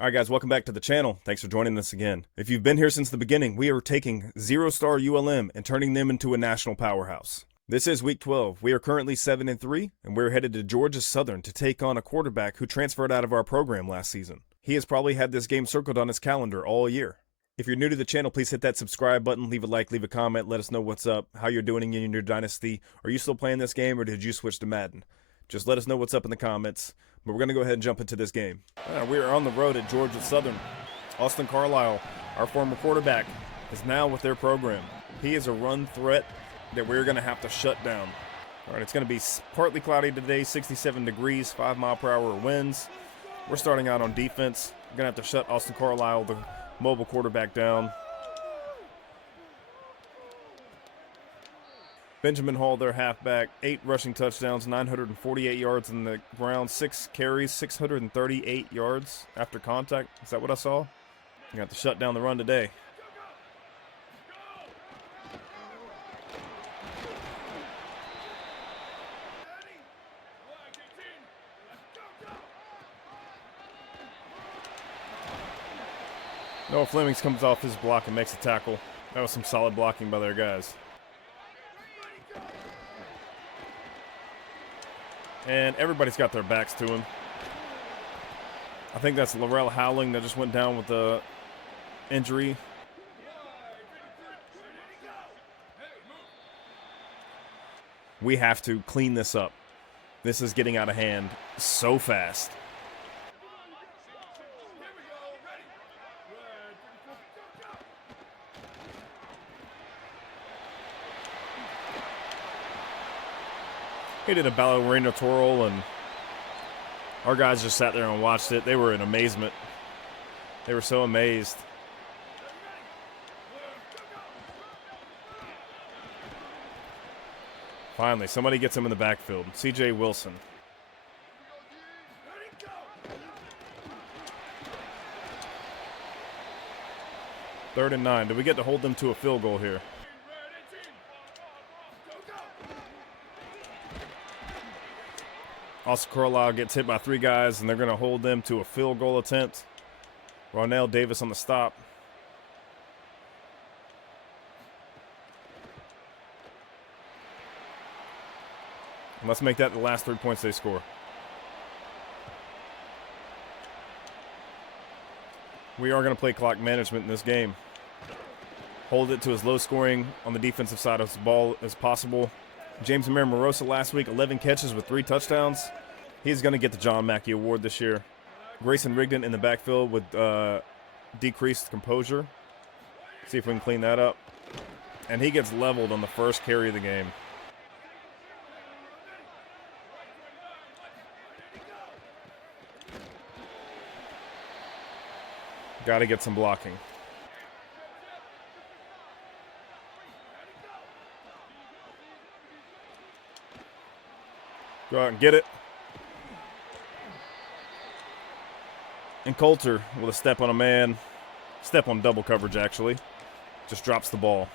Alright guys, welcome back to the channel. Thanks for joining us again. If you've been here since the beginning, we are taking 0-star ULM and turning them into a national powerhouse. This is week 12. We are currently 7-3, and we're headed to Georgia Southern to take on a quarterback who transferred out of our program last season. He has probably had this game circled on his calendar all year. If you're new to the channel, please hit that subscribe button, leave a like, leave a comment, let us know what's up, how you're doing in your dynasty. Are you still playing this game or did you switch to Madden? Just let us know what's up in the comments. But we're going to go ahead and jump into this game. We are on the road at Georgia Southern. Austin Carlisle, our former quarterback, is now with their program. He is a run threat that we're going to have to shut down. All right, it's going to be partly cloudy today, 67 degrees, 5-mile-per-hour winds. We're starting out on defense. We're going to have to shut Austin Carlisle, the mobile quarterback, down. Benjamin Hall, their halfback, 8 rushing touchdowns, 948 yards in the ground, 6 carries, 638 yards after contact. Is that what I saw? You have to shut down the run today. Noah Flemings comes off his block and makes a tackle. That was some solid blocking by their guys. And everybody's got their backs to him. I think that's Laurel Howling that just went down with the injury. We have to clean this up. This is getting out of hand so fast. He did a ballerina twirl, and our guys just sat there and watched it. They were in amazement. They were so amazed. Finally, somebody gets him in the backfield. C.J. Wilson. Third and 9. Do we get to hold them to a field goal here? Austin Carlisle gets hit by 3 guys, and they're going to hold them to a field goal attempt. Ronell Davis on the stop. And let's make that the last 3 points they score. We are going to play clock management in this game. Hold it to as low scoring on the defensive side of the ball as possible. James Morosa last week, 11 catches with 3 touchdowns. He's going to get the John Mackey Award this year. Grayson Rigdon in the backfield with decreased composure. See if we can clean that up. And he gets leveled on the first carry of the game. Got to get some blocking. Go out and get it. And Coulter with a step on a man. Step on double coverage, actually. Just drops the ball.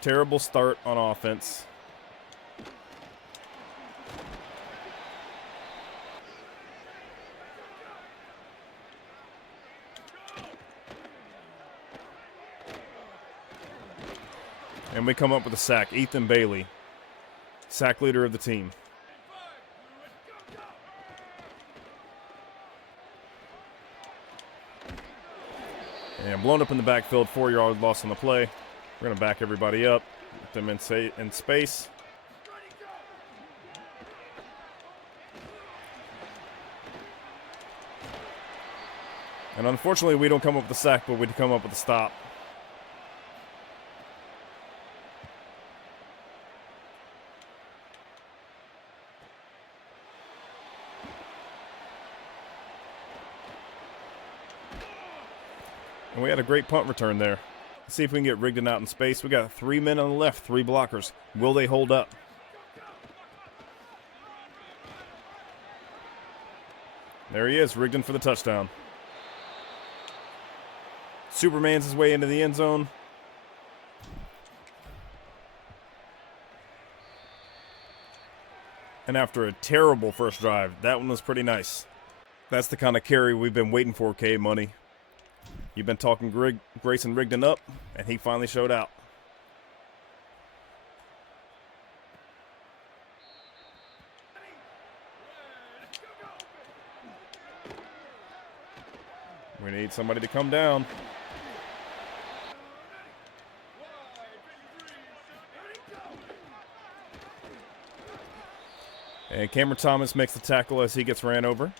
Terrible start on offense. And we come up with a sack. Ethan Bailey. Sack leader of the team. And blown up in the backfield, 4-yard loss on the play. We're going to back everybody up, get them in space. And unfortunately, we don't come up with a sack, but we come up with a stop. And we had a great punt return there. Let's see if we can get Rigdon out in space. We got 3 men on the left, 3 blockers. Will they hold up? There he is, Rigdon for the touchdown. Superman's his way into the end zone. And after a terrible first drive, that one was pretty nice. That's the kind of carry we've been waiting for, K Money. You've been talking Grayson Rigdon up, and he finally showed out. We need somebody to come down. And Cameron Thomas makes the tackle as he gets ran over.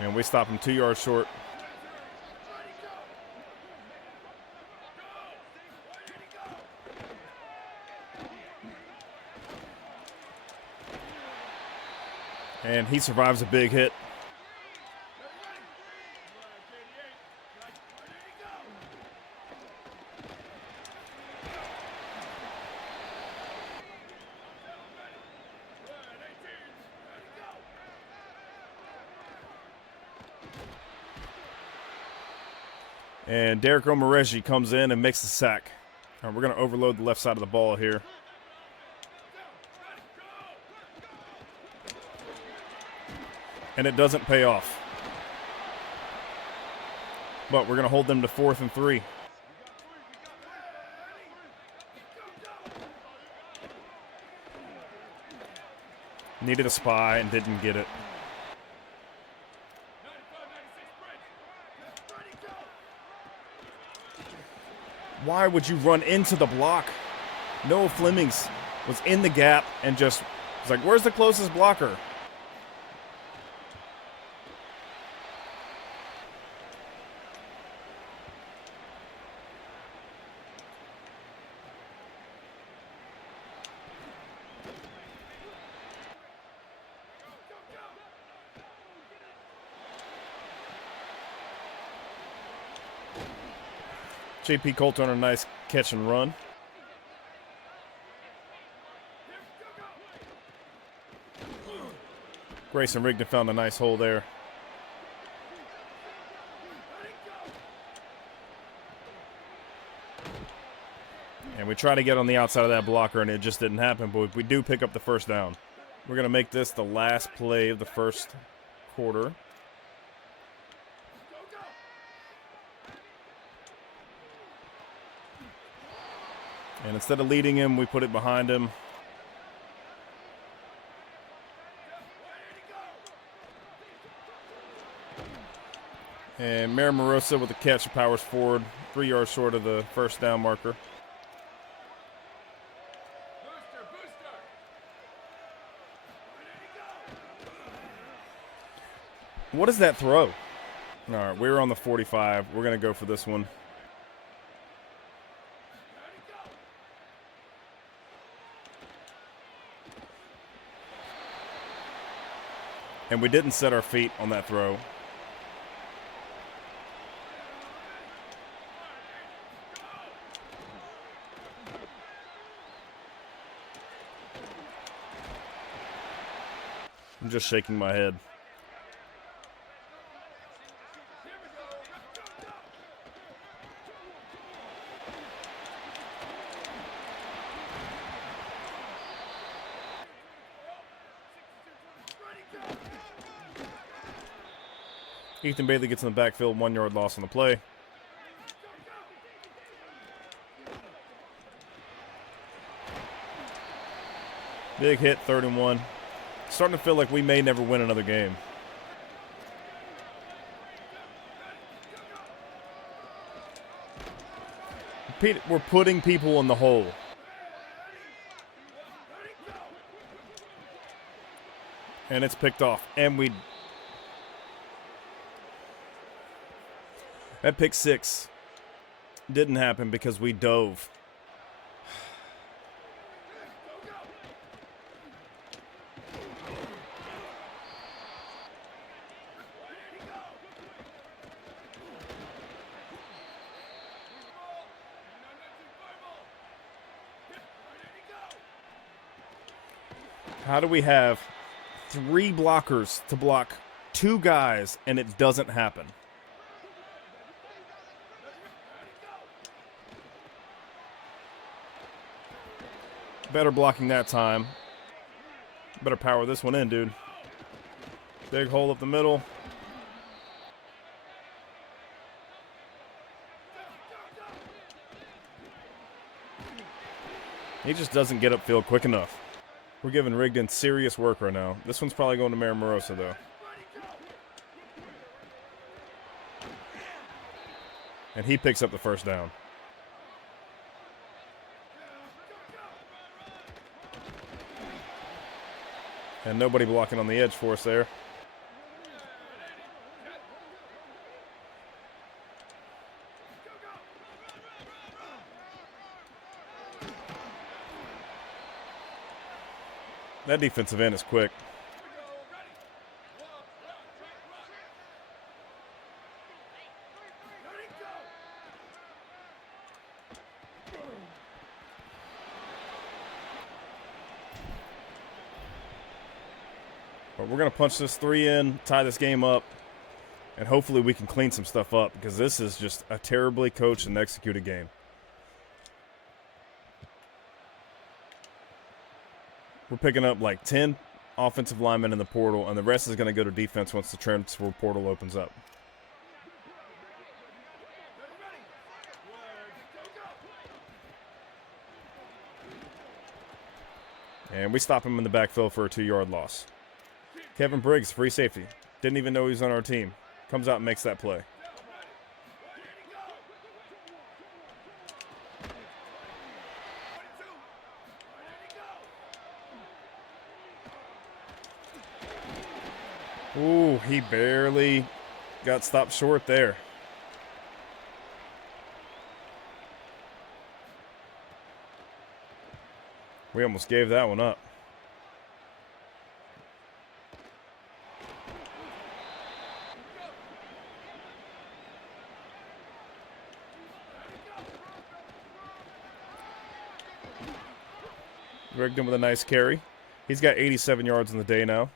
And we stop him 2 yards short. And he survives a big hit. And Derek Omareji comes in and makes the sack. All right, we're going to overload the left side of the ball here. And it doesn't pay off. But we're going to hold them to 4th and 3. Needed a spy and didn't get it. Why would you run into the block? Noah Flemings was in the gap and just was like, where's the closest blocker? JP Coulter on a nice catch and run. Grayson Rigdon found a nice hole there. And we try to get on the outside of that blocker, and it just didn't happen, but we do pick up the first down. We're going to make this the last play of the first quarter. And instead of leading him, we put it behind him. And Mary Morosa with the catch powers forward, 3 yards short of the first down marker. What is that throw? All right, we're on the 45. We're going to go for this one. And we didn't set our feet on that throw. I'm just shaking my head. Ethan Bailey gets in the backfield, 1 yard loss on the play. Big hit, 3rd and 1. Starting to feel like we may never win another game. We're putting people in the hole. And it's picked off. And that pick 6 didn't happen because we dove. How do we have 3 blockers to block 2 guys and it doesn't happen? Better blocking that time. Better power this one in, dude. Big hole up the middle. He just doesn't get upfield quick enough. We're giving Rigdon serious work right now. This one's probably going to Maramosa, though. And he picks up the first down. And nobody blocking on the edge for us there. That defensive end is quick. But we're going to punch this 3 in, tie this game up, and hopefully we can clean some stuff up because this is just a terribly coached and executed game. We're picking up like 10 offensive linemen in the portal, and the rest is going to go to defense once the transfer portal opens up. And we stop him in the backfield for a 2-yard loss. Kevin Briggs, free safety. Didn't even know he was on our team. Comes out and makes that play. Ooh, he barely got stopped short there. We almost gave that one up. Rigdon with a nice carry. He's got 87 yards in the day now.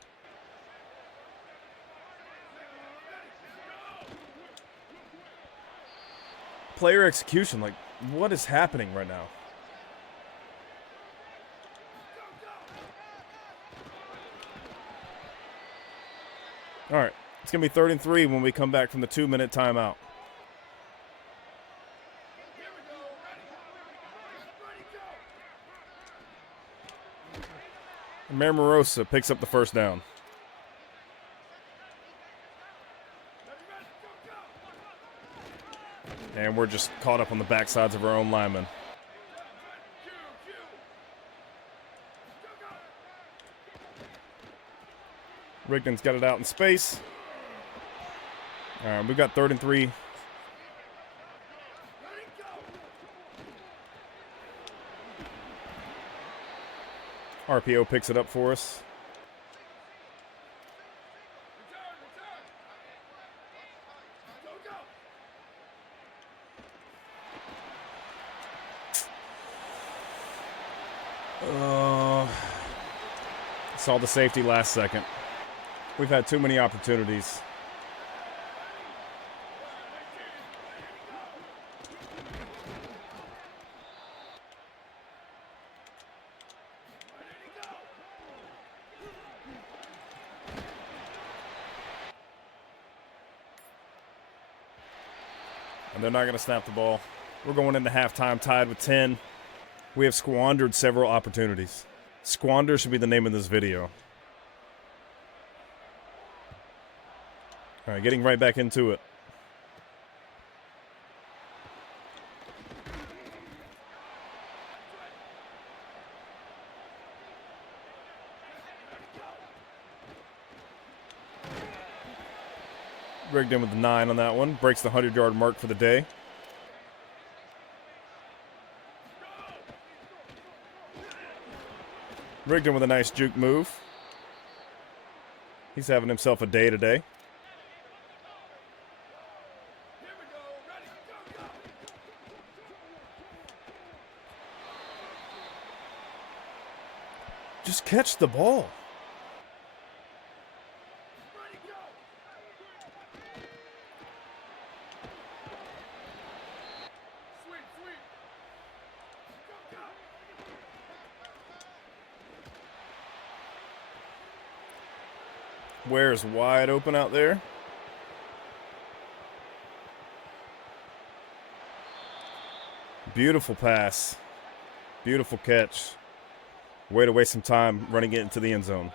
Player execution, like, what is happening right now? All right, it's going to be 3rd and 3 when we come back from the 2-minute timeout. Maramosa picks up the first down. And we're just caught up on the backsides of our own linemen. Rigdon's got it out in space. All right, we've got 3rd and 3. RPO picks it up for us. Saw the safety last second. We've had too many opportunities. And they're not going to snap the ball. We're going into halftime tied with 10. We have squandered several opportunities. Squander should be the name of this video. All right, getting right back into it. Rigdon with the 9 on that one. Breaks the 100-yard mark for the day. Rigdon with a nice juke move. He's having himself a day today. Just catch the ball. Ware's wide open out there. Beautiful pass. Beautiful catch. Way to waste some time running it into the end zone.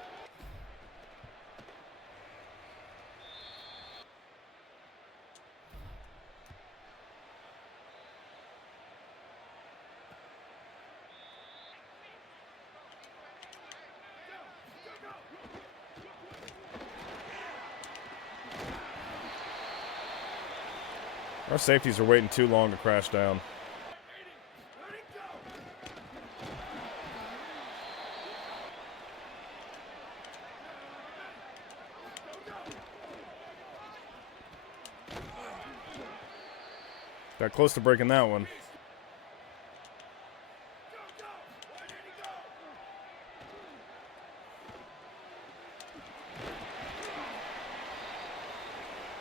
Our safeties are waiting too long to crash down. Got close to breaking that one.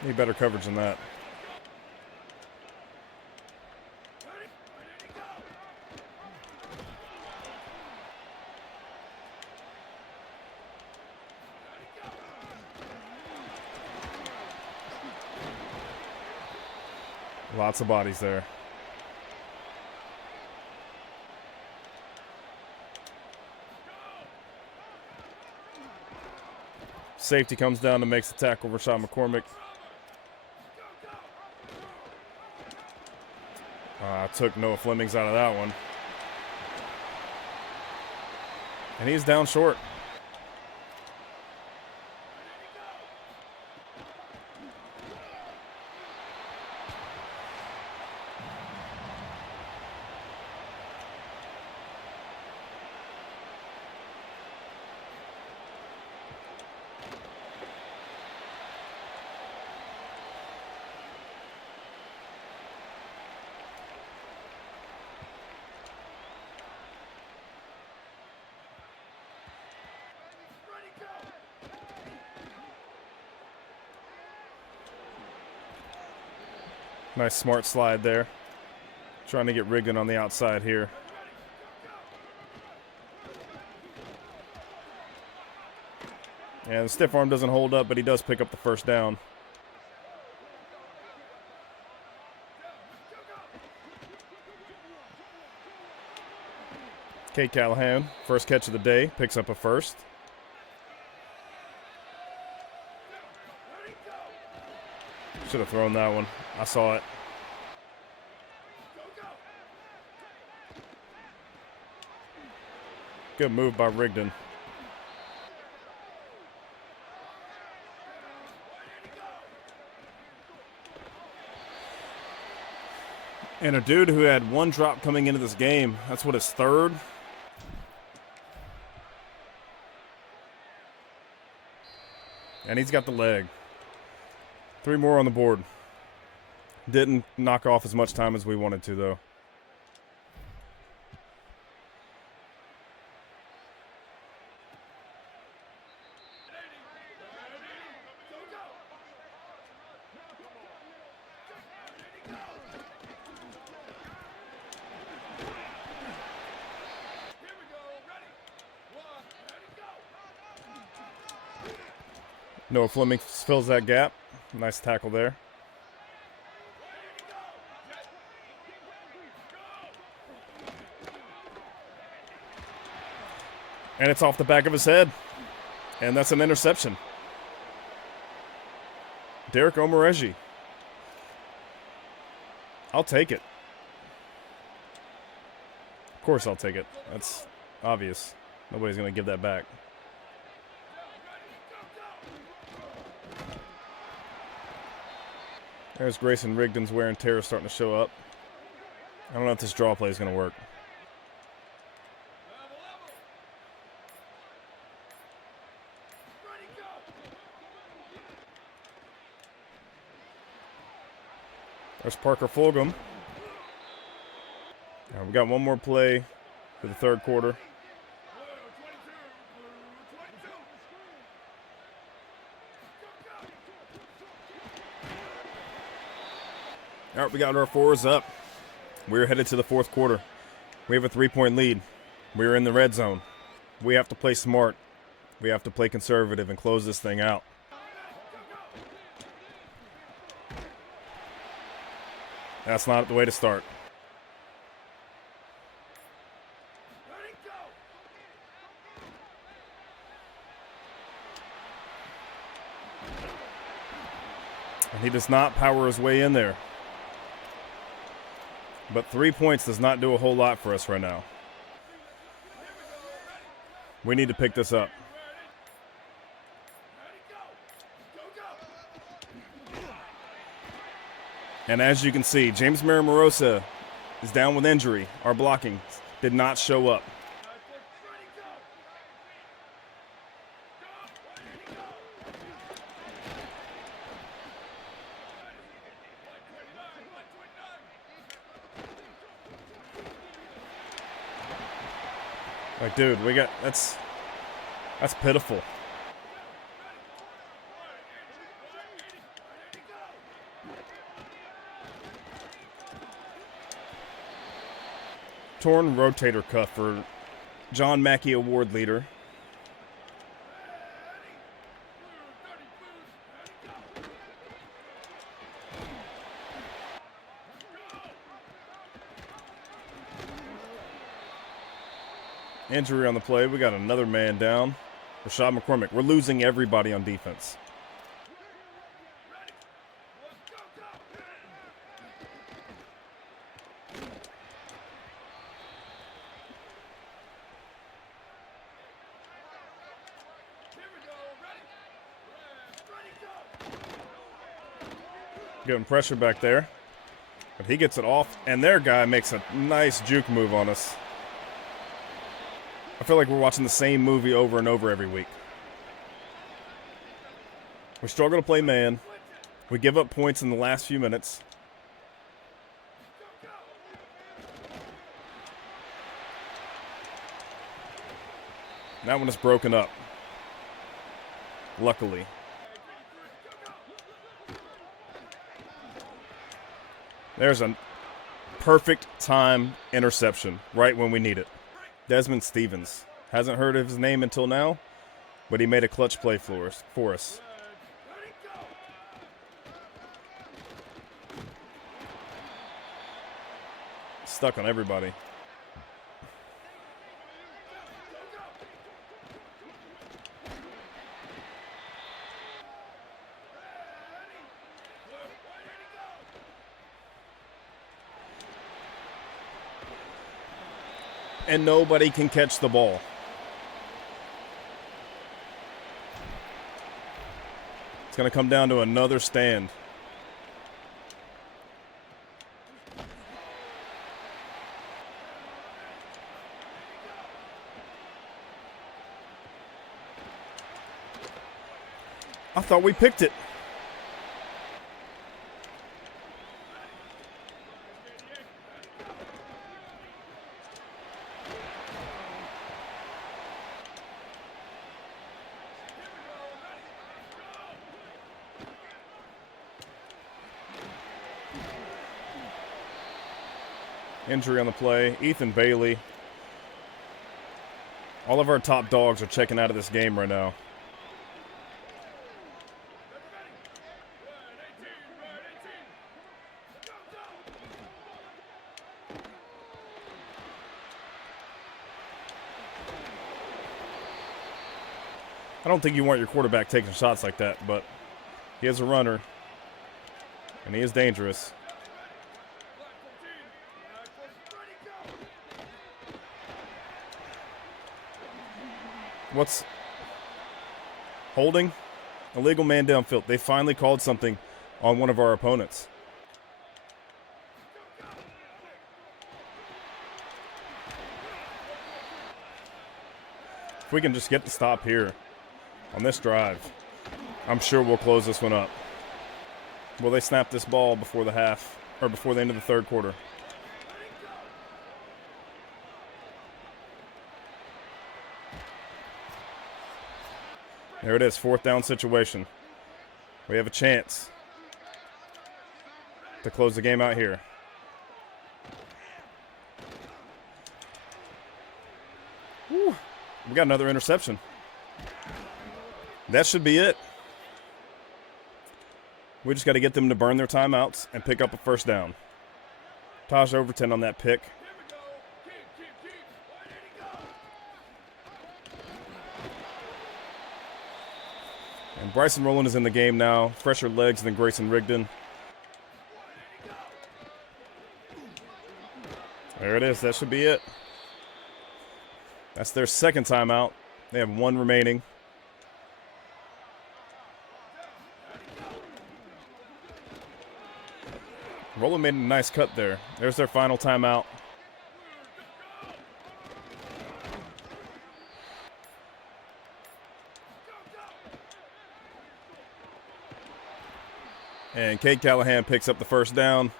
Need better coverage than that. Lots of bodies there. Safety comes down and makes the tackle. Rashad McCormick. Took Noah Flemings out of that one. And he's down short. Nice smart slide there. Trying to get Rigdon on the outside here. And the stiff arm doesn't hold up, but he does pick up the first down. Kate Callahan, first catch of the day, picks up a first. Should have thrown that one. I saw it. Good move by Rigdon. And a dude who had one drop coming into this game. That's what his third. And he's got the leg. 3 more on the board. Didn't knock off as much time as we wanted to, though. Noah Fleming fills that gap. Nice tackle there. And it's off the back of his head. And that's an interception. Derek Omoreji. I'll take it. Of course I'll take it. That's obvious. Nobody's going to give that back. There's Grayson Rigdon's wear and tear starting to show up. I don't know if this draw play is going to work. There's Parker Fulgham. We got one more play for the third quarter. All right, we got our fours up. We're headed to the fourth quarter. We have a 3-point lead. We're in the red zone. We have to play smart. We have to play conservative and close this thing out. That's not the way to start. And he does not power his way in there. But 3 points does not do a whole lot for us right now. We need to pick this up. And as you can see, James Maramorosa is down with injury. Our blocking did not show up. Like, dude, that's pitiful. Torn rotator cuff for John Mackey Award leader. Injury on the play. We got another man down. Rashad McCormick. We're losing everybody on defense. Getting pressure back there. But he gets it off, and their guy makes a nice juke move on us. I feel like we're watching the same movie over and over every week. We struggle to play man. We give up points in the last few minutes. That one is broken up. Luckily. There's a perfect time interception right when we need it. Desmond Stevens. Hasn't heard of his name until now, but he made a clutch play for us. Stuck on everybody. And nobody can catch the ball. It's going to come down to another stand. I thought we picked it. Injury on the play. Ethan Bailey. All of our top dogs are checking out of this game right now. I don't think you want your quarterback taking shots like that, but he is a runner, and he is dangerous. What's holding? Illegal man downfield. They finally called something on one of our opponents. If we can just get the stop here on this drive, I'm sure we'll close this one up. Will they snap this ball before the half, or before the end of the third quarter? There it is, fourth down situation. We have a chance to close the game out here. Whew. We got another interception. That should be it. We just got to get them to burn their timeouts and pick up a first down. Taj Overton on that pick. And Bryson Rowland is in the game now. Fresher legs than Grayson Rigdon. There it is. That should be it. That's their second timeout. They have one remaining. Rowland made a nice cut there. There's their final timeout. And Cade Callahan picks up the first down.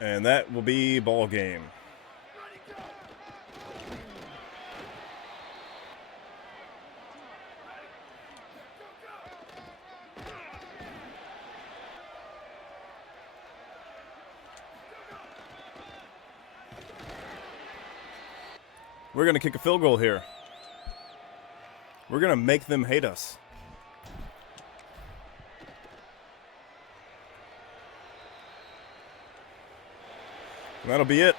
And that will be ball game. We're going to kick a field goal here. We're going to make them hate us. And that'll be it.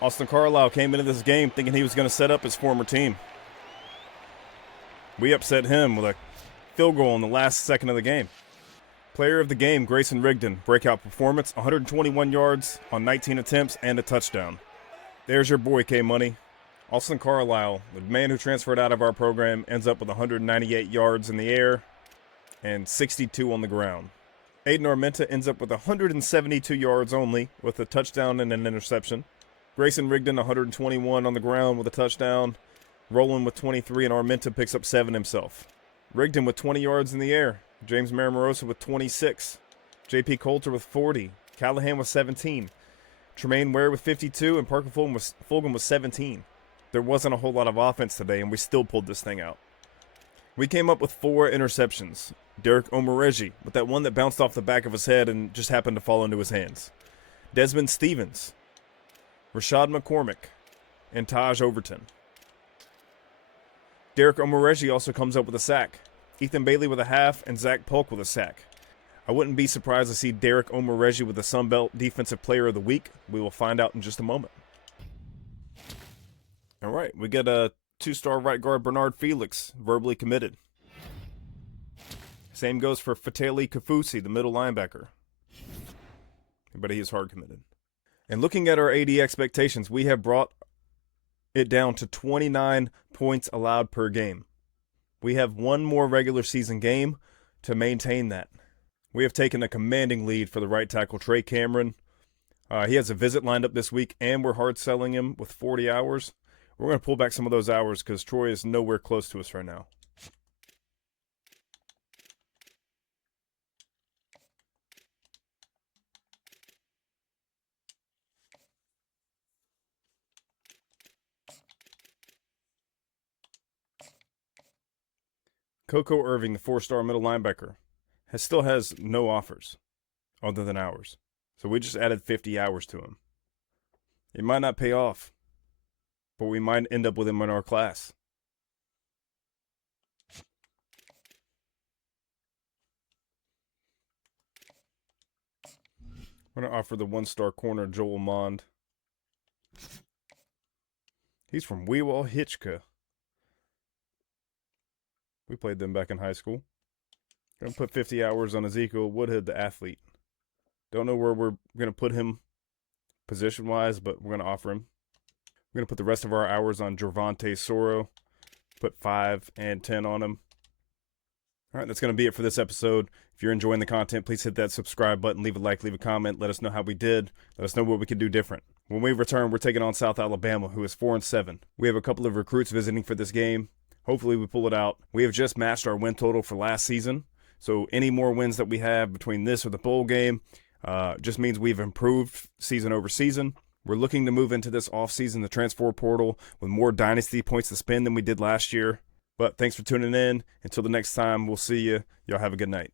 Austin Carlisle came into this game thinking he was going to set up his former team. We upset him with a field goal in the last second of the game. Player of the game, Grayson Rigdon. Breakout performance, 121 yards on 19 attempts and a touchdown. There's your boy, K-Money. Austin Carlisle, the man who transferred out of our program, ends up with 198 yards in the air and 62 on the ground. Aiden Armenta ends up with 172 yards only with a touchdown and an interception. Grayson Rigdon, 121 on the ground with a touchdown. Rowland with 23, and Armenta picks up 7 himself. Rigdon with 20 yards in the air. James Maramorosa with 26. J.P. Coulter with 40. Callahan with 17. Tremaine Ware with 52, and Parker Fulgham with 17. There wasn't a whole lot of offense today, and we still pulled this thing out. We came up with 4 interceptions. Derek Omoreji with that one that bounced off the back of his head and just happened to fall into his hands. Desmond Stevens, Rashad McCormick, and Taj Overton. Derek Omoreji also comes up with a sack. Ethan Bailey with a half, and Zach Polk with a sack. I wouldn't be surprised to see Derek Omoreji with the Sun Belt Defensive Player of the Week. We will find out in just a moment. All right, we get a 2-star right guard Bernard Felix, verbally committed. Same goes for Fatali Kafusi, the middle linebacker. But he is hard committed. And looking at our AD expectations, we have brought it down to 29 points allowed per game. We have one more regular season game to maintain that. We have taken a commanding lead for the right tackle, Trey Cameron. He has a visit lined up this week, and we're hard selling him with 40 hours. We're going to pull back some of those hours because Troy is nowhere close to us right now. Coco Irving, the 4-star middle linebacker, still has no offers other than ours. So we just added 50 hours to him. It might not pay off, but we might end up with him in our class. We're going to offer the 1-star corner, Joel Mond. He's from Weewall Hitchka. We played them back in high school. Going to put 50 hours on Ezekiel Woodhead, the athlete. Don't know where we're going to put him position-wise, but we're going to offer him. We're going to put the rest of our hours on Gervonta Soro. Put 5 and 10 on him. All right, that's going to be it for this episode. If you're enjoying the content, please hit that subscribe button, leave a like, leave a comment. Let us know how we did. Let us know what we can do different. When we return, we're taking on South Alabama, who is 4-7. We have a couple of recruits visiting for this game. Hopefully we pull it out. We have just matched our win total for last season. So any more wins that we have between this or the bowl game just means we've improved season over season. We're looking to move into this offseason, the transfer portal, with more Dynasty points to spend than we did last year. But thanks for tuning in. Until the next time, we'll see you. Y'all have a good night.